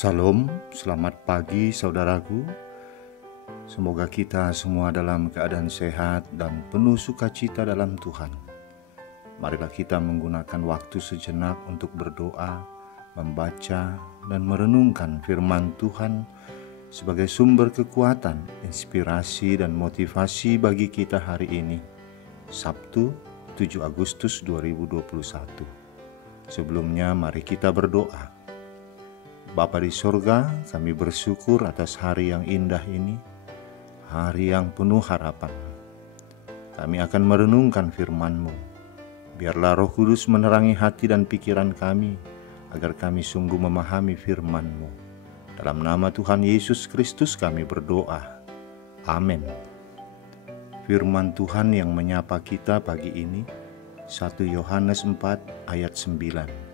Salam, selamat pagi saudaraku. Semoga kita semua dalam keadaan sehat dan penuh sukacita dalam Tuhan. Marilah kita menggunakan waktu sejenak untuk berdoa, membaca, dan merenungkan firman Tuhan sebagai sumber kekuatan, inspirasi, dan motivasi bagi kita hari ini, Sabtu 7 Agustus 2021. Sebelumnya mari kita berdoa. Bapa di sorga, kami bersyukur atas hari yang indah ini, hari yang penuh harapan. Kami akan merenungkan firman-Mu. Biarlah Roh Kudus menerangi hati dan pikiran kami, agar kami sungguh memahami firman-Mu. Dalam nama Tuhan Yesus Kristus kami berdoa. Amin. Firman Tuhan yang menyapa kita pagi ini, 1 Yohanes 4 ayat 9.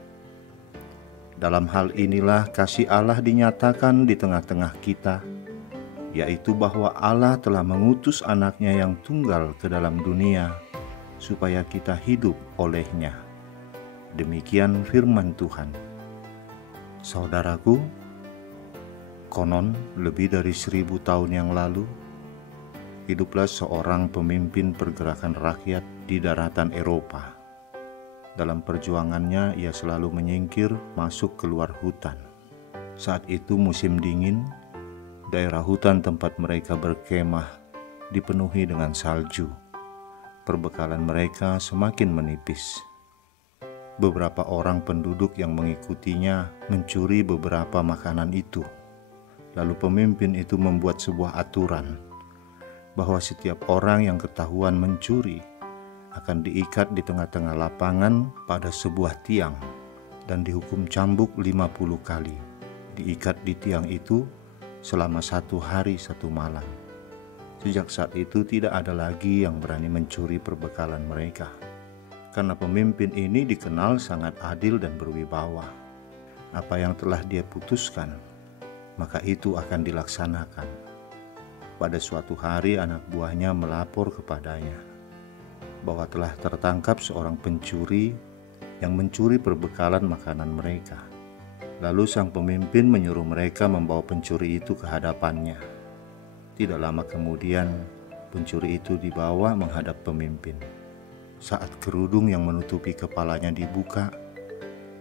Dalam hal inilah kasih Allah dinyatakan di tengah-tengah kita, yaitu bahwa Allah telah mengutus anaknya yang tunggal ke dalam dunia, supaya kita hidup olehnya. Demikian firman Tuhan. Saudaraku, konon lebih dari 1000 tahun yang lalu, hiduplah seorang pemimpin pergerakan rakyat di daratan Eropa. Dalam perjuangannya, ia selalu menyingkir masuk keluar hutan. Saat itu musim dingin, daerah hutan tempat mereka berkemah dipenuhi dengan salju. Perbekalan mereka semakin menipis. Beberapa orang penduduk yang mengikutinya mencuri beberapa makanan itu. Lalu pemimpin itu membuat sebuah aturan bahwa setiap orang yang ketahuan mencuri akan diikat di tengah-tengah lapangan pada sebuah tiang dan dihukum cambuk 50 kali. Diikat di tiang itu selama 1 hari 1 malam. Sejak saat itu tidak ada lagi yang berani mencuri perbekalan mereka. Karena pemimpin ini dikenal sangat adil dan berwibawa. Apa yang telah dia putuskan, maka itu akan dilaksanakan. Pada suatu hari anak buahnya melapor kepadanya bahwa telah tertangkap seorang pencuri yang mencuri perbekalan makanan mereka. Lalu sang pemimpin menyuruh mereka membawa pencuri itu ke hadapannya. Tidak lama kemudian, pencuri itu dibawa menghadap pemimpin. Saat kerudung yang menutupi kepalanya dibuka,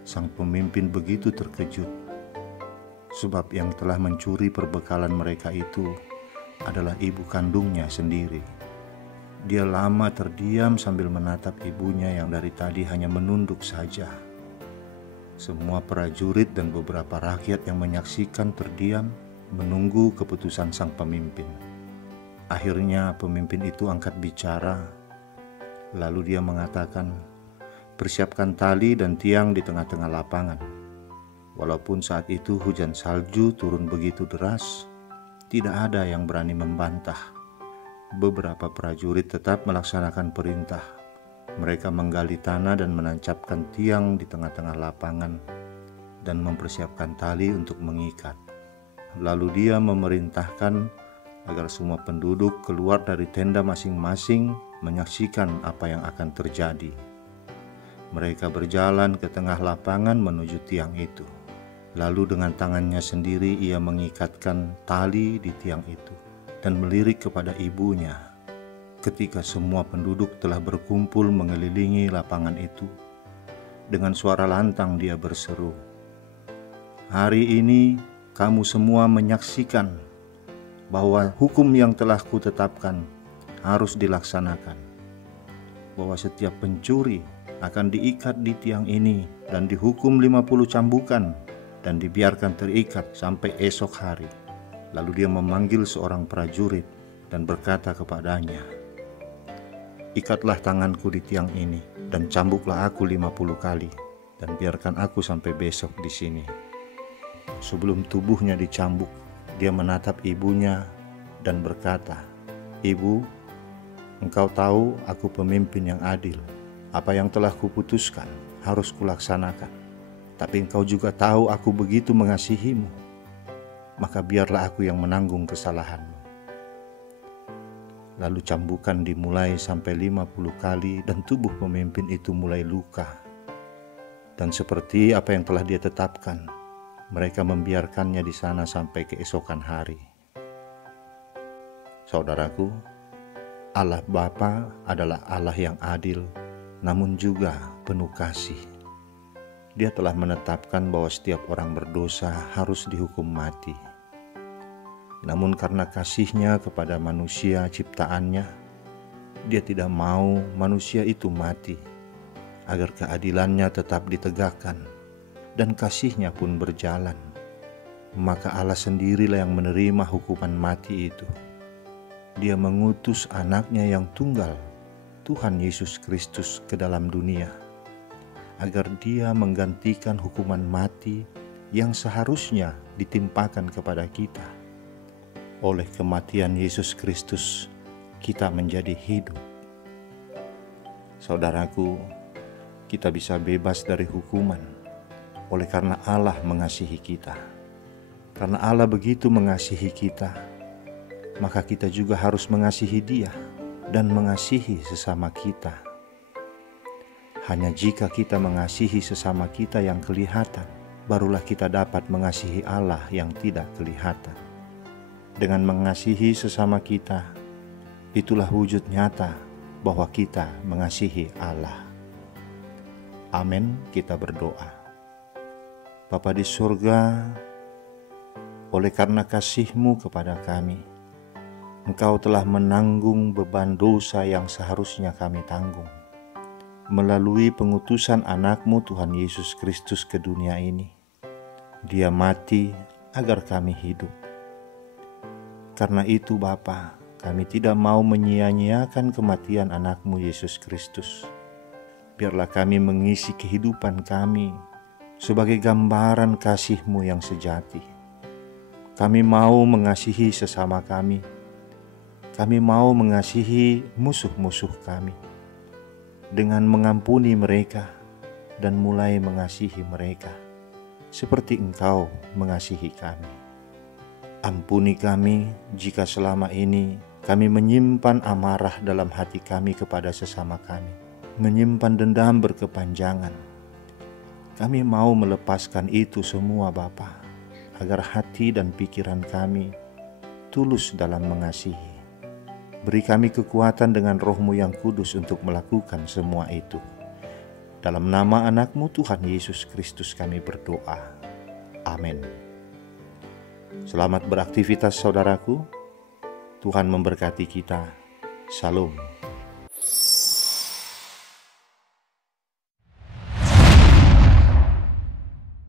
sang pemimpin begitu terkejut, sebab yang telah mencuri perbekalan mereka itu adalah ibu kandungnya sendiri. Dia lama terdiam sambil menatap ibunya yang dari tadi hanya menunduk saja. Semua prajurit dan beberapa rakyat yang menyaksikan terdiam menunggu keputusan sang pemimpin. Akhirnya pemimpin itu angkat bicara, lalu dia mengatakan, "Persiapkan tali dan tiang di tengah-tengah lapangan." Walaupun saat itu hujan salju turun begitu deras, tidak ada yang berani membantah. Beberapa prajurit tetap melaksanakan perintah. Mereka menggali tanah dan menancapkan tiang di tengah-tengah lapangan dan mempersiapkan tali untuk mengikat. Lalu dia memerintahkan agar semua penduduk keluar dari tenda masing-masing menyaksikan apa yang akan terjadi. Mereka berjalan ke tengah lapangan menuju tiang itu. Lalu dengan tangannya sendiri ia mengikatkan tali di tiang itu dan melirik kepada ibunya. Ketika semua penduduk telah berkumpul mengelilingi lapangan itu, dengan suara lantang dia berseru, "Hari ini kamu semua menyaksikan bahwa hukum yang telah kutetapkan harus dilaksanakan, bahwa setiap pencuri akan diikat di tiang ini dan dihukum 50 cambukan dan dibiarkan terikat sampai esok hari." Lalu dia memanggil seorang prajurit dan berkata kepadanya, "Ikatlah tanganku di tiang ini dan cambuklah aku 50 kali dan biarkan aku sampai besok di sini." Sebelum tubuhnya dicambuk, dia menatap ibunya dan berkata, "Ibu, engkau tahu aku pemimpin yang adil. Apa yang telah kuputuskan harus kulaksanakan. Tapi engkau juga tahu aku begitu mengasihimu. Maka biarlah aku yang menanggung kesalahanmu." Lalu cambukan dimulai sampai 50 kali dan tubuh pemimpin itu mulai luka. Dan seperti apa yang telah dia tetapkan, mereka membiarkannya di sana sampai keesokan hari. Saudaraku, Allah Bapa adalah Allah yang adil, namun juga penuh kasih. Dia telah menetapkan bahwa setiap orang berdosa harus dihukum mati. Namun karena kasih-Nya kepada manusia ciptaannya, Dia tidak mau manusia itu mati, agar keadilannya tetap ditegakkan dan kasih-Nya pun berjalan. Maka Allah sendirilah yang menerima hukuman mati itu. Dia mengutus anaknya yang tunggal, Tuhan Yesus Kristus, ke dalam dunia, agar Dia menggantikan hukuman mati yang seharusnya ditimpakan kepada kita. Oleh kematian Yesus Kristus, kita menjadi hidup. Saudaraku, kita bisa bebas dari hukuman oleh karena Allah mengasihi kita. Karena Allah begitu mengasihi kita, maka kita juga harus mengasihi Dia dan mengasihi sesama kita. Hanya jika kita mengasihi sesama kita yang kelihatan, barulah kita dapat mengasihi Allah yang tidak kelihatan. Dengan mengasihi sesama kita, itulah wujud nyata bahwa kita mengasihi Allah. Amin, kita berdoa. Bapa di surga, oleh karena kasih-Mu kepada kami, Engkau telah menanggung beban dosa yang seharusnya kami tanggung, melalui pengutusan anak-Mu Tuhan Yesus Kristus ke dunia ini. Dia mati agar kami hidup. Karena itu Bapa, kami tidak mau menyia-nyiakan kematian anak-Mu Yesus Kristus. Biarlah kami mengisi kehidupan kami sebagai gambaran kasih-Mu yang sejati. Kami mau mengasihi sesama kami. Kami mau mengasihi musuh-musuh kami dengan mengampuni mereka dan mulai mengasihi mereka seperti Engkau mengasihi kami. Ampuni kami jika selama ini kami menyimpan amarah dalam hati kami kepada sesama kami, menyimpan dendam berkepanjangan. Kami mau melepaskan itu semua Bapa, agar hati dan pikiran kami tulus dalam mengasihi. Beri kami kekuatan dengan Roh-Mu yang kudus untuk melakukan semua itu. Dalam nama anak-Mu Tuhan Yesus Kristus kami berdoa. Amin. Selamat beraktivitas saudaraku. Tuhan memberkati kita. Shalom.